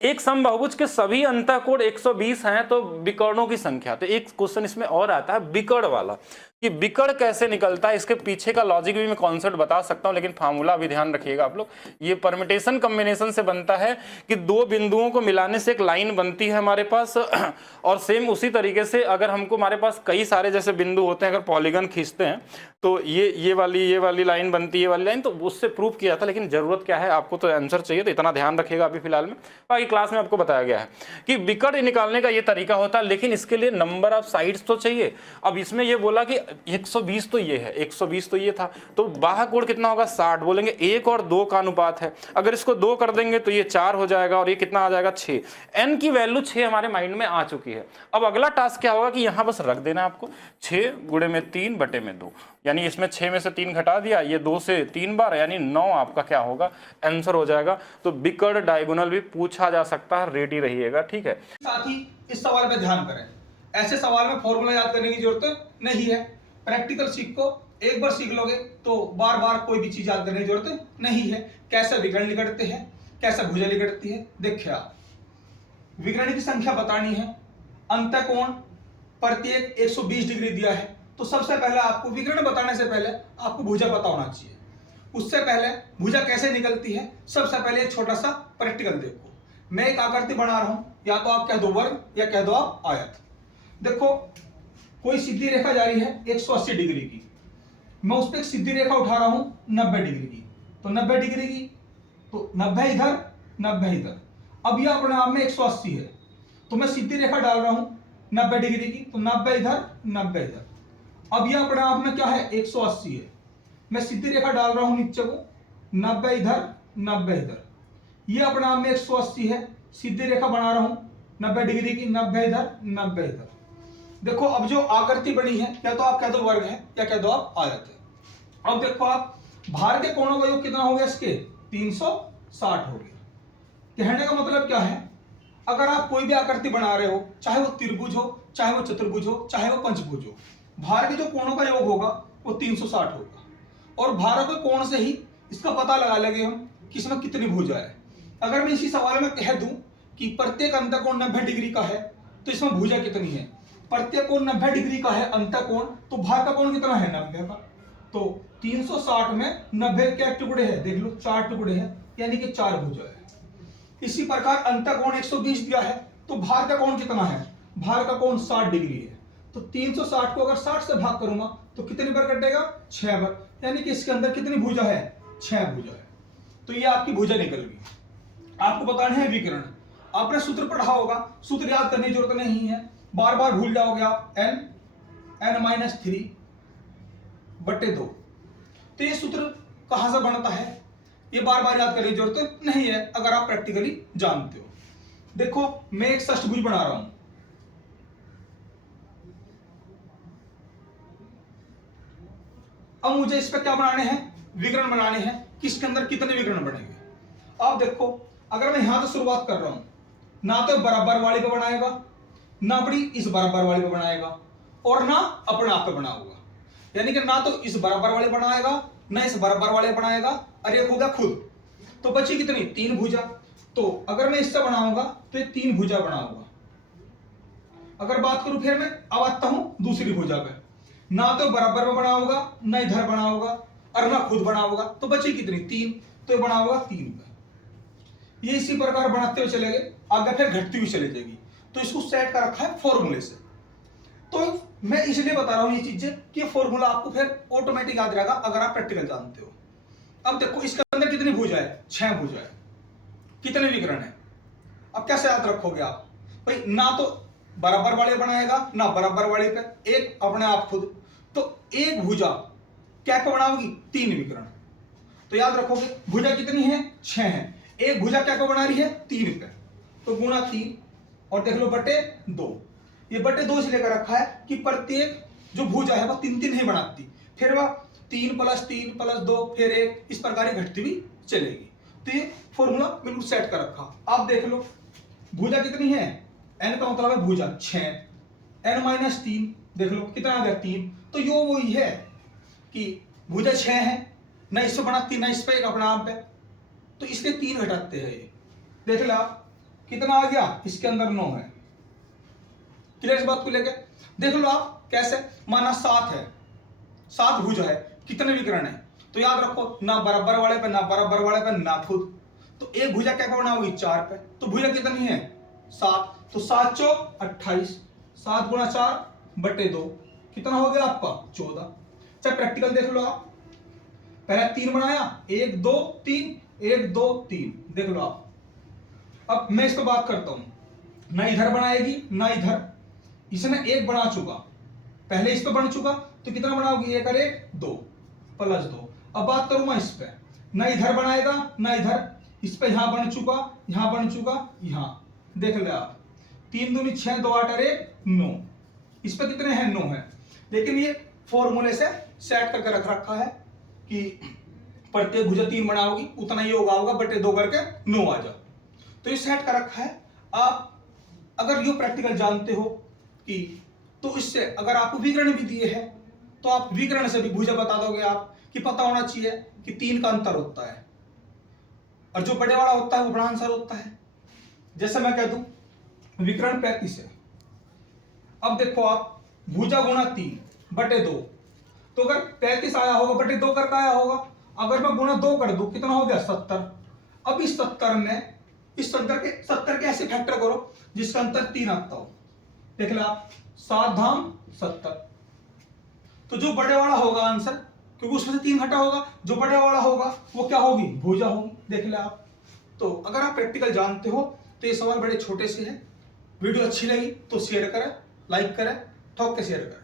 एक समबाहुभुज के सभी अंतःकोण 120 हैं तो विकर्णों की संख्या। तो एक क्वेश्चन इसमें और आता है विकर्ण वाला, कि विकर्ण कैसे निकलता है। इसके पीछे का लॉजिक भी मैं कॉन्सेप्ट बता सकता हूं, लेकिन फार्मूला भी ध्यान रखिएगा आप लोग। ये परमिटेशन कॉम्बिनेशन से बनता है कि दो बिंदुओं को मिलाने से एक लाइन बनती है हमारे पास, और सेम उसी तरीके से अगर हमको हमारे पास कई सारे जैसे बिंदु होते हैं, अगर पॉलीगन खींचते हैं तो ये वाली लाइन बनती है, ये वाली लाइन, तो उससे प्रूव किया था। लेकिन जरूरत क्या है, आपको तो आंसर चाहिए, तो इतना ध्यान रखिएगा अभी फिलहाल में। बाकी क्लास में आपको बताया गया है कि विकर्ण निकालने का ये तरीका होता है, लेकिन इसके लिए नंबर ऑफ साइड्स तो चाहिए। अब इसमें ये बोला कि 120 तो ये है, 120 तो ये था, तो बाह्य कोण कितना होगा 60। बोलेंगे 1 और 2 का अनुपात है, अगर इसको 2 कर देंगे तो ये 4 हो जाएगा, और ये कितना आ जाएगा 6। n की वैल्यू 6 हमारे माइंड में आ चुकी है। अब अगला टास्क क्या होगा कि यहां बस रख देना आपको 6 गुणे में 3 बटे में 2, यानी इसमें 6 में से 3 घटा दिया, ये 2 से 3 बार, यानी 9 आपका क्या होगा आंसर हो जाएगा। तो विकर्ण डायगोनल भी पूछा जा सकता है, रेडी रहिएगा, ठीक है। साथ ही इस सवाल पे ध्यान करें, ऐसे सवाल में फॉर्मूला याद करने की जरूरत नहीं है। प्रैक्टिकल सीख को एक बार सीख लोगे तो बार बार कोई भी चीज याद करने की जरूरत नहीं है। कैसे विकर्ण निकलते हैं, कैसे भुजा निकलती है, देखिए आप विकर्ण की संख्या बतानी है, अंतःकोण प्रत्येक 120 डिग्री दिया है, तो सबसे पहले आपको विकर्ण बताने से पहले आपको भुजा पता होना चाहिए। उससे पहले भुजा कैसे निकलती है, सबसे पहले एक छोटा सा प्रैक्टिकल देखो। मैं एक आकृति बना रहा हूं, या तो आप कह दो वर्ग या कह दो आप आयत। देखो कोई सीधी रेखा जा रही है 180 डिग्री की, मैं उस पर एक सीधी रेखा उठा रहा हूं 90 डिग्री की, तो 90 डिग्री की, तो 90 इधर 90 इधर। अब यह अपने आप में 180 है, तो मैं सीधी रेखा डाल रहा हूं 90 डिग्री की, तो 90 इधर 90 इधर। अब यह अपने आप में क्या है 180 है, मैं सीधी रेखा डाल रहा हूं नीचे को 90 इधर 90 इधर। यह अपने आप में 180 है, सीधी रेखा बना रहा हूं 90 डिग्री की, 90 इधर 90 इधर। देखो अब जो आकृति बनी है, या तो आप कह दो वर्ग है या कह दो आप आयत है। अब देखो आप भार के कोणों का योग कितना हो गया, इसके 360 हो गया। कहने का मतलब क्या है, अगर आप कोई भी आकृति बना रहे हो, चाहे वो त्रिभुज हो, चाहे वो चतुर्भुज हो, चाहे वो पंचभुज हो, भार के जो कोणों का योग होगा वो 360 होगा, और भारों के कोण से ही इसका पता लगा लेंगे हम कि इसमें कितनी भुजा है। अगर मैं इसी सवाल में कह दूं कि प्रत्येक अंतःकोण 90 डिग्री का है, तो इसमें भुजा कितनी है, प्रत्येक कोण 90 डिग्री का है अंतःकोण, तो भार का कोण कितना है 90 का, तो 360 में 90 के टुकड़े हैं, देख लो 4 टुकड़े हैं, यानी कि 4 भुजा है। इसी प्रकार अंतःकोण 120 दिया है, तो भार का कोण कितना है, भार का कोण 60 डिग्री है, तो 360 को अगर 60 से भाग करूंगा तो कितनी बार कटेगा 6 बार, यानी कि इसके अंदर कितनी भुजा है 6 भुजा है। तो ये आपकी भुजा निकल गई। आपको बताना है विकर्ण, आपने सूत्र पढ़ा होगा, सूत्र याद करने की जरूरत नहीं है, बार बार भूल जाओगे आप, n-3 बटे 2। तो ये सूत्र कहां से बनता है, ये बार बार याद करने की जरूरत नहीं है अगर आप प्रैक्टिकली जानते हो। देखो मैं एक षष्ठभुज बना रहा हूं, अब मुझे इस पे क्या बनाने हैं, विकर्ण बनाने हैं, किसके अंदर कितने विकर्ण बनेंगे। आप देखो अगर मैं यहां से शुरुआत कर रहा हूं, ना तो बराबर वाली पे बनाएगा, ना अपनी इस बराबर वाली पे बनाएगा, और ना अपने आप पे बना होगा, यानी कि ना तो इस बराबर वाले बनाएगा ना इस बराबर वाले बनाएगा, और एक हो गया खुद, तो बची कितनी 3 भुजा। तो अगर मैं इससे बनाऊंगा तो ये 3 भुजा बना होगा। अगर बात करूं फिर मैं अब आता हूं दूसरी भुजा पे, ना तो बराबर में बना होगा ना इधर बना होगा और ना खुद बना होगा, तो बची कितनी 3, तो ये बना होगा 3 पे। ये इसी प्रकार बनाते हुए चले गए, आगे फिर घटती हुई चली जाएगी, तो इसको सेट कर रखा है फॉर्मूले से। तो मैं इसलिए बता रहा हूं ये चीजें कि फॉर्मूला आपको फिर ऑटोमेटिक याद रहेगा अगर आप प्रैक्टिकल जानते हो। अब देखो इसके अंदर कितनी भुजा है 6 भुजा है, कितने विकर्ण है, अब कैसे याद रखोगे आप भाई, ना तो बराबर वाले बनाएगा ना बराबर वाले पे, एक अपने आप खुद, तो एक भुजा क्या को बनाओगी 3 विकर्ण। तो याद रखोगे भुजा कितनी है 6 है, एक भुजा क्या को बना रही है 3 पे, तो गुणा 3 और देख लो बटे 2। ये बटे 2 इसलिए कर रखा है कि प्रत्येक जो भुजा है वह 3 3 नहीं बनाती, फिर वह 3 + 3 + 2 फिर 1 इस प्रकार घटती हुई चलेगी। तो ये फॉर्मूला बिल्कुल सेट कर रखा। आप देख लो भुजा कितनी है, n का मतलब है भुजा 6, n-3 देख लो कितना आ गया 3। तो यो वही है कि भुजा 6 है, ना इससे बनाती ना इस पे एक अपना आप पे, तो इसके 3 घटाते हैं। ये देख लो कितना आ गया, इसके अंदर 9 है। क्लियर इस बात को लेके? देख लो आप कैसे, माना 7 है, 7 भुजा है, कितने विकर्ण है, तो याद रखो ना बराबर वाले पे ना बराबर वाले पे ना खुद, तो एक भुजा क्या करना होगी 4 पे, तो भुजा कितनी है 7, तो 7 चौक 28, 7 गुणा 4 बटे 2 कितना हो गया आपका 14। अच्छा प्रैक्टिकल देख लो आप, पहले 3 बनाया, 1 2 3 1 2 3, देख लो आप। अब मैं इस पर बात करता हूं, ना इधर बनाएगी ना इधर, इसने 1 बना चुका, पहले इस पे बन चुका, तो कितना बनाओगी 1 और 1 2 प्लस 2। अब बात करूं मैं इस पे, ना इधर बनाएगा ना इधर, इस पे यहां बन चुका, यहां बन चुका, यहां देख ले आप, 3 दूनी 6 2 8 और 1 9, इस पे कितने हैं 9 है, लेकिन ये फॉर्मूले से सेट करके रख रखा है कि प्रत्येक भुजा 3 बनाओगी उतना ही होगा बटे 2 करके 9 आ जाओ, तो ये सेट कर रखा है। आप अगर ये प्रैक्टिकल जानते हो कि, तो इससे अगर आपको विकर्ण भी दिए हैं तो आप विकर्ण से भी भुजा बता दोगे आप, कि पता होना चाहिए कि 3 का अंतर होता है और जो बड़े वाला होता है वो बड़ा आंसर होता है। जैसे मैं कह दूं विकर्ण 35 है, अब देखो आप भुजा गुणा 3 बटे 2, तो अगर 35 आया होगा बटे 2 करके आया होगा, अगर मैं गुणा 2 कर दूं कितना हो गया 70। अब इस 70 में इस 70 के ऐसे फैक्टर करो जिसका अंतर 3 आता हो, देख लो आप 7 धाम 70, तो जो बड़े वाला होगा आंसर, क्योंकि उसमें से 3 घटा होगा, जो बड़े वाला होगा वो क्या होगी भुजा होगी, देख ले आप। तो अगर आप प्रैक्टिकल जानते हो तो ये सवाल बड़े छोटे से हैं। वीडियो अच्छी लगी तो शेयर करें, लाइक करें, ठोक के शेयर करें।